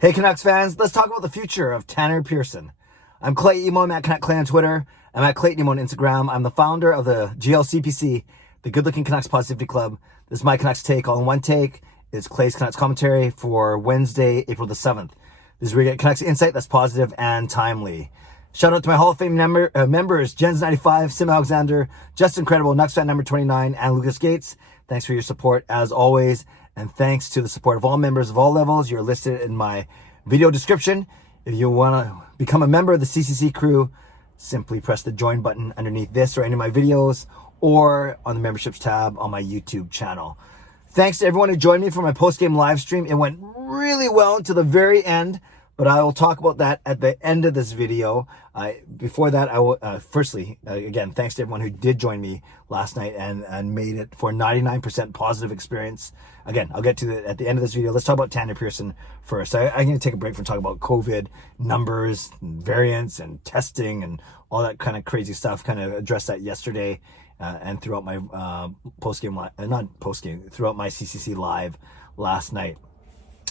Hey Canucks fans, let's talk about the future of Tanner Pearson. I'm Clay Emo, I'm at Canuck Clay on Twitter. I'm at Clayton Emo on Instagram. I'm the founder of the GLCPC, the Good Looking Canucks Positivity Club. This is my Canucks take all in one take. It's Clay's Canucks commentary for Wednesday, April the 7th. This is where you get Canucks insight that's positive and timely. Shout out to my Hall of Fame members, Jens95, simalexander, Just Incredible, nucksfan number 29, and Lucas Gates. Thanks for your support as always. And thanks to the support of all members of all levels. You're listed in my video description. If you want to become a member of the CCC Crew, simply press the join button underneath this or any of my videos, or on the memberships tab on my YouTube channel. Thanks to everyone who joined me for my post-game live stream. It went really well until the very end, but I will talk about that at the end of this video. Before that, I will firstly, again, thanks to everyone who did join me last night and made it for a 99% positive experience. Again, I'll get to it at the end of this video. Let's talk about Tanner Pearson first. I'm going to take a break from talking about COVID numbers, and variants, and testing, and all that kind of crazy stuff. Kind of addressed that yesterday and throughout my throughout my CCC live last night.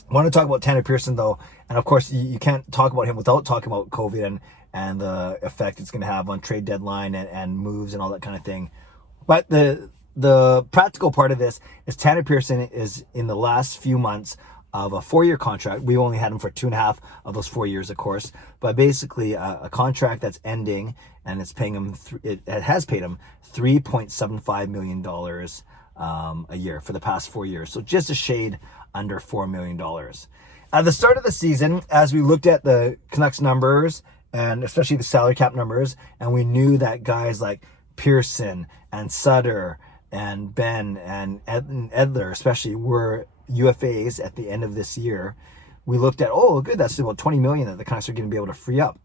I want to talk about Tanner Pearson though, and of course you can't talk about him without talking about COVID and the effect it's going to have on trade deadline and moves and all that kind of thing. But the practical part of this is Tanner Pearson is in the last few months of a 4-year contract. We only had him for 2.5 of those 4 years, of course, but basically a contract that's ending, and it's paying him. It has paid him $3.75 million a year for the past 4 years. So just a shade under $4 million. At the start of the season, as we looked at the Canucks numbers, and especially the salary cap numbers, and we knew that guys like Pearson and Sutter and Ben and Edler especially were UFAs at the end of this year, we looked at, oh, good, that's about $20 million that the Canucks are going to be able to free up.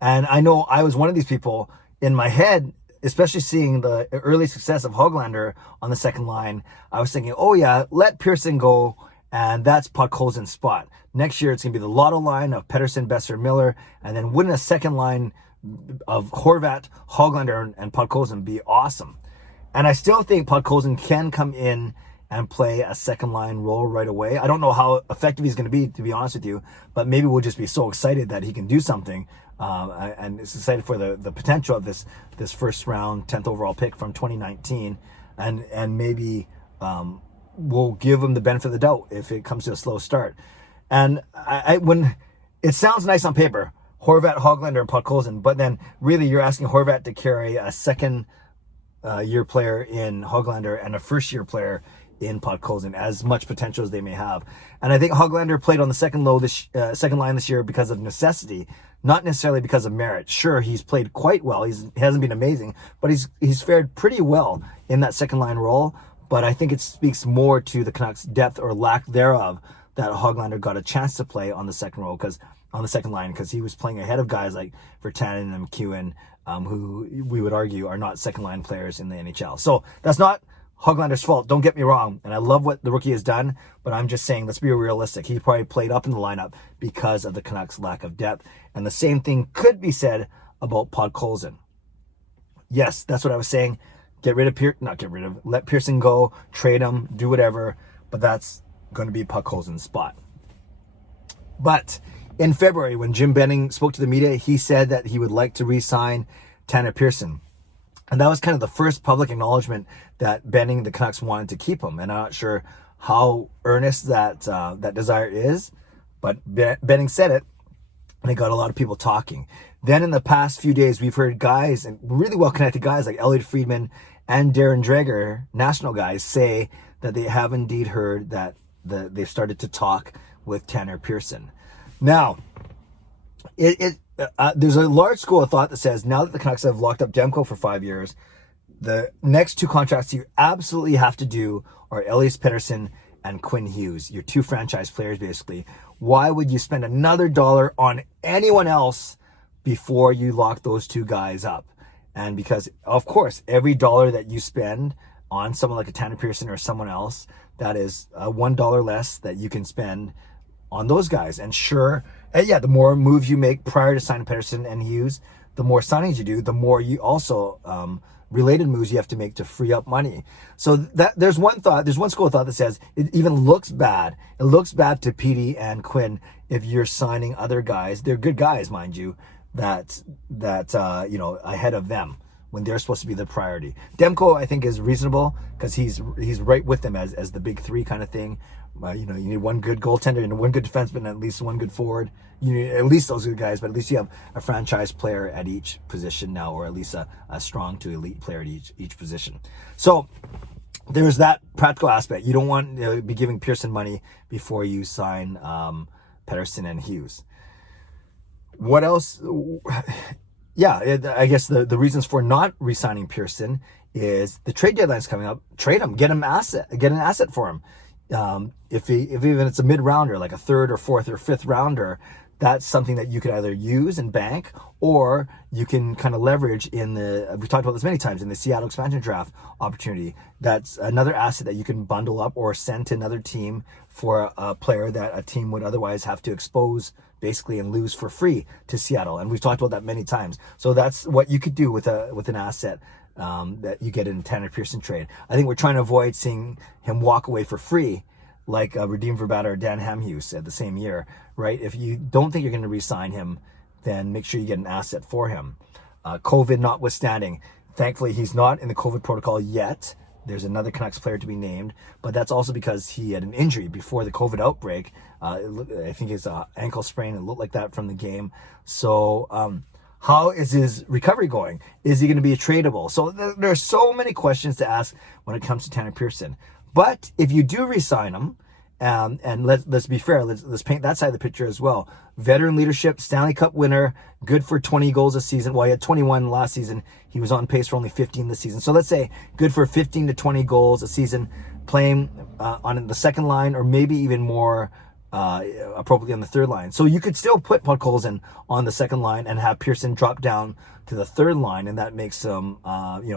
And I know I was one of these people in my head, especially seeing the early success of Höglander on the second line. I was thinking, oh yeah, let Pearson go, and that's Podkolzin's spot. Next year, it's going to be the Lotto line of Pettersson, Besser, Miller, and then wouldn't a second line of Horvat, Höglander, and Podkolzin be awesome? And I still think Podkolzin can come in and play a second line role right away. I don't know how effective he's going to be honest with you, but maybe we'll just be so excited that he can do something. And it's excited for the potential of this first round 10th overall pick from 2019, and maybe we'll give him the benefit of the doubt if it comes to a slow start. And when it sounds nice on paper, Horvat, Höglander, and Podkolzin, but then really you're asking Horvat to carry a second year player in Höglander and a first year player in Podkolzin, as much potential as they may have. And I think Höglander played on the second line this year because of necessity, not necessarily because of merit. Sure, he's played quite well. He hasn't been amazing, but he's fared pretty well in that second line role. But I think it speaks more to the Canucks' depth or lack thereof that Höglander got a chance to play on the second line because he was playing ahead of guys like Virtanen and McEwen, who we would argue are not second line players in the NHL. So that's not Höglander's fault, don't get me wrong, and I love what the rookie has done, but I'm just saying, let's be realistic. He probably played up in the lineup because of the Canucks' lack of depth, and the same thing could be said about Podkolzin. Yes, that's what I was saying. Let Pearson go, trade him, do whatever, but that's going to be Podkolzin's spot. But in February, when Jim Benning spoke to the media, he said that he would like to re-sign Tanner Pearson. And that was kind of the first public acknowledgement that Benning, the Canucks, wanted to keep him. And I'm not sure how earnest that desire is, but Benning said it, and it got a lot of people talking. Then in the past few days, we've heard guys, and really well-connected guys like Elliot Friedman and Darren Dreger, national guys, say that they have indeed heard that they've started to talk with Tanner Pearson. Now, there's a large school of thought that says now that the Canucks have locked up Demko for 5 years, the next two contracts you absolutely have to do are Elias Pettersson and Quinn Hughes, your two franchise players, basically. Why would you spend another dollar on anyone else before you lock those two guys up? And because, of course, every dollar that you spend on someone like a Tanner Pearson or someone else, that is $1 less that you can spend on those guys. And sure, the more moves you make prior to signing Pettersson and Hughes, the more signings you do, the more you also related moves you have to make to free up money. So there's one school of thought that says it even looks bad. It looks bad to Petey and Quinn if you're signing other guys. They're good guys, mind you, that ahead of them when they're supposed to be the priority. Demko, I think, is reasonable because he's right with them as the big three kind of thing. You need one good goaltender and one good defenseman and at least one good forward. You need at least those good guys, but at least you have a franchise player at each position now, or at least a strong to elite player at each position. So there's that practical aspect. You don't want to be giving Pearson money before you sign Pettersson and Hughes. What else? Yeah, I guess the reasons for not re-signing Pearson is the trade deadline's coming up. Trade him, get an asset for him. If even it's a mid-rounder, like a third or fourth or fifth rounder, that's something that you could either use and bank, or you can kind of leverage we've talked about this many times, in the Seattle expansion draft opportunity. That's another asset that you can bundle up or send to another team for a player that a team would otherwise have to expose basically and lose for free to Seattle. And we've talked about that many times. So that's what you could do with an asset that you get in a Tanner Pearson trade. I think we're trying to avoid seeing him walk away for free, like Radim Verbata or Dan Hamhuis said the same year, right? If you don't think you're going to re-sign him, then make sure you get an asset for him. COVID notwithstanding, thankfully he's not in the COVID protocol yet. There's another Canucks player to be named, but that's also because he had an injury before the COVID outbreak. I think it's an ankle sprain. It looked like that from the game. So how is his recovery going? Is he going to be tradable? So there are so many questions to ask when it comes to Tanner Pearson. But if you do re-sign him, and let's be fair, let's paint that side of the picture as well. Veteran leadership, Stanley Cup winner, good for 20 goals a season. Well, he had 21 last season. He was on pace for only 15 this season. So let's say good for 15 to 20 goals a season, playing on the second line, or maybe even more appropriately on the third line. So you could still put Podkolzin on the second line and have Pearson drop down to the third line, and that makes him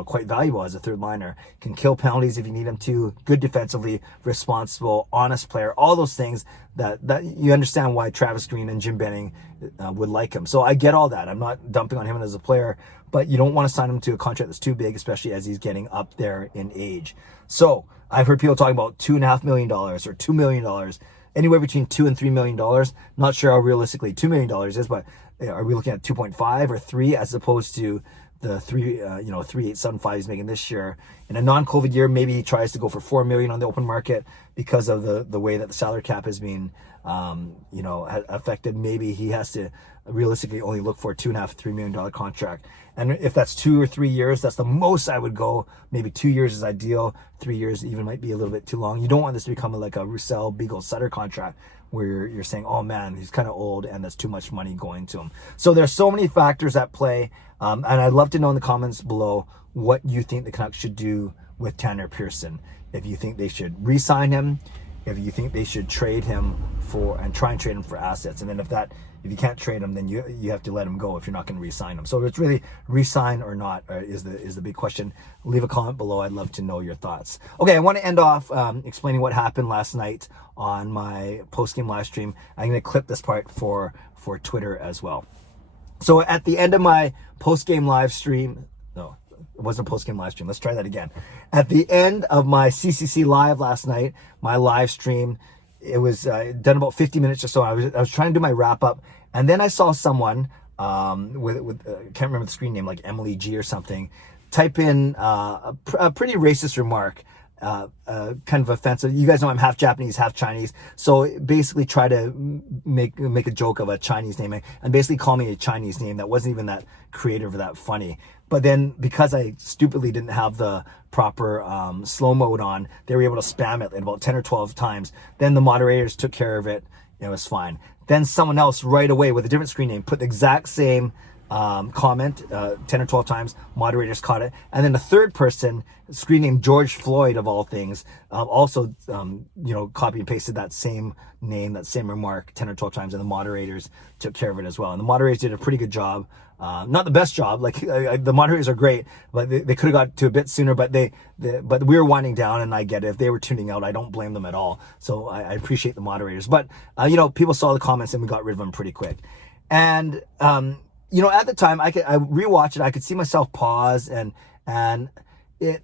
quite valuable as a third liner. Can kill penalties if you need him to. Good defensively, responsible, honest player. All those things that you understand why Travis Green and Jim Benning would like him. So I get all that. I'm not dumping on him as a player, but you don't want to sign him to a contract that's too big, especially as he's getting up there in age. So I've heard people talking about $2.5 million or $2 million. Anywhere between $2 and $3 million. Not sure how realistically $2 million is, but are we looking at 2.5 or 3 as opposed to the 3.875 he's making this year? In a non-COVID year, maybe he tries to go for $4 million on the open market because of the way that the salary cap has been, affected. Maybe he has to realistically only look for a $2.5, $3 million contract. And if that's 2 or 3 years, that's the most I would go. Maybe 2 years is ideal. 3 years even might be a little bit too long. You don't want this to become like a Roussel, Beagle, Sutter contract where you're saying, oh man, he's kind of old and that's too much money going to him. So there's so many factors at play. And I'd love to know in the comments below what you think the Canucks should do with Tanner Pearson. If you think they should re-sign him, if you think they should trade him and try and trade him for assets. And then if you can't trade him, then you have to let him go if you're not going to re-sign him. So it's really re-sign or not is the big question. Leave a comment below. I'd love to know your thoughts. Okay, I want to end off explaining what happened last night on my post-game live stream. I'm going to clip this part for Twitter as well. So at the end of my post-game live stream, no, it wasn't a post-game live stream. Let's try that again. At the end of my CCC live last night, my live stream, it was done about 50 minutes or so. I was trying to do my wrap up, and then I saw someone with can't remember the screen name, like Emily G or something, type in a pretty racist remark, kind of offensive. You guys know I'm half Japanese, half Chinese, so basically try to make a joke of a Chinese name and basically call me a Chinese name that wasn't even that creative or that funny. But then because I stupidly didn't have the proper slow mode on, they were able to spam it about 10 or 12 times. Then the moderators took care of it. It was fine. Then someone else right away with a different screen name put the exact same comment 10 or 12 times. Moderators caught it. And then a third person, screen name George Floyd of all things, also copy and pasted that same name, that same remark 10 or 12 times, and the moderators took care of it as well. And the moderators did a pretty good job. Not the best job, like the moderators are great, but they could have got to a bit sooner, but but we were winding down, and I get it. If they were tuning out, I don't blame them at all. So I appreciate the moderators, but people saw the comments and we got rid of them pretty quick. And you know, at the time I rewatched it. I could see myself pause and it.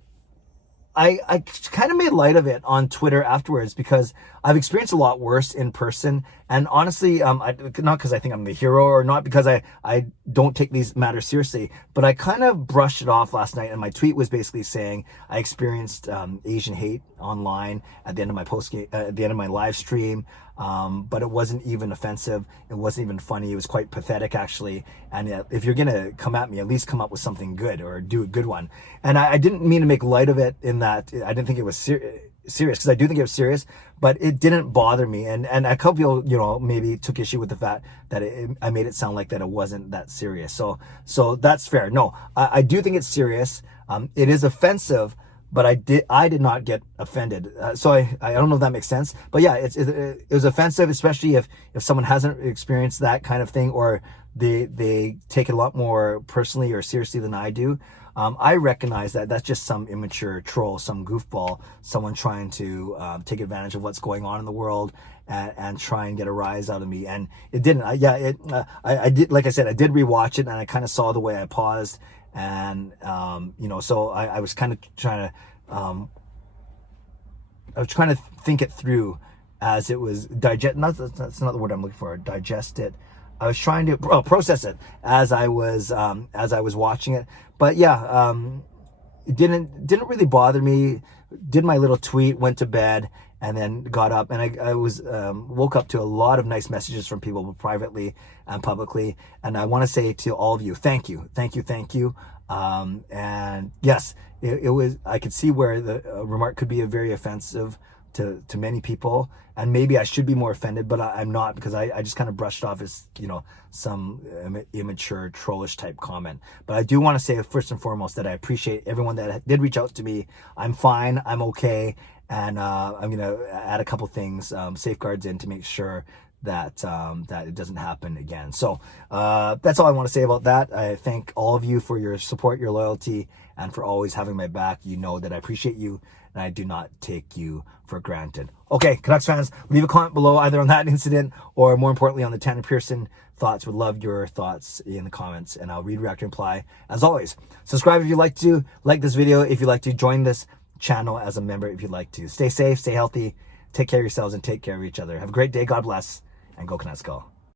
I kind of made light of it on Twitter afterwards because I've experienced a lot worse in person. And honestly, not because I think I'm the hero or not because I don't take these matters seriously, but I kind of brushed it off last night. And my tweet was basically saying I experienced Asian hate online at the end of my at the end of my live stream. But it wasn't even offensive. It wasn't even funny. It was quite pathetic, actually. And if you're going to come at me, at least come up with something good or do a good one. And I didn't mean to make light of it in that I didn't think it was serious, because I do think it was serious, but it didn't bother me. And a couple people, you know, maybe took issue with the fact that I made it sound like that it wasn't that serious. So that's fair. No, I do think it's serious. It is offensive, but I did not get offended. So I don't know if that makes sense, but yeah, it was offensive, especially if someone hasn't experienced that kind of thing, or they take it a lot more personally or seriously than I do. I recognize that that's just some immature troll, some goofball, someone trying to take advantage of what's going on in the world and try and get a rise out of me. And it didn't. I did, like I said, I did rewatch it, and I kind of saw the way I paused. And, you know, so I was kind of trying to think it through as it was that's not the word I'm looking for, digest it. I was trying to process it as I was watching it. But yeah, it didn't really bother me. Did my little tweet, went to bed, and then got up, and I was woke up to a lot of nice messages from people privately and publicly. And I want to say to all of you, thank you. And yes, it was, I could see where the remark could be very offensive to many people, and maybe I should be more offended, but I'm not, because I just kind of brushed off as, you know, some immature trollish type comment. But I do want to say first and foremost that I appreciate everyone that did reach out to me. I'm fine, I'm okay, and I'm gonna add a couple things, safeguards in to make sure that that it doesn't happen again. So that's all I want to say about that. I thank all of you for your support, your loyalty, and for always having my back. You know that I appreciate you, and I do not take you for granted. Okay, Canucks fans, leave a comment below either on that incident or, more importantly, on the Tanner Pearson thoughts. Would love your thoughts in the comments, and I'll read, react, and reply as always. Subscribe if you'd like to, like this video if you'd like to, join this channel as a member if you'd like to. Stay safe, stay healthy, take care of yourselves, and take care of each other. Have a great day. God bless, and go Canucks go.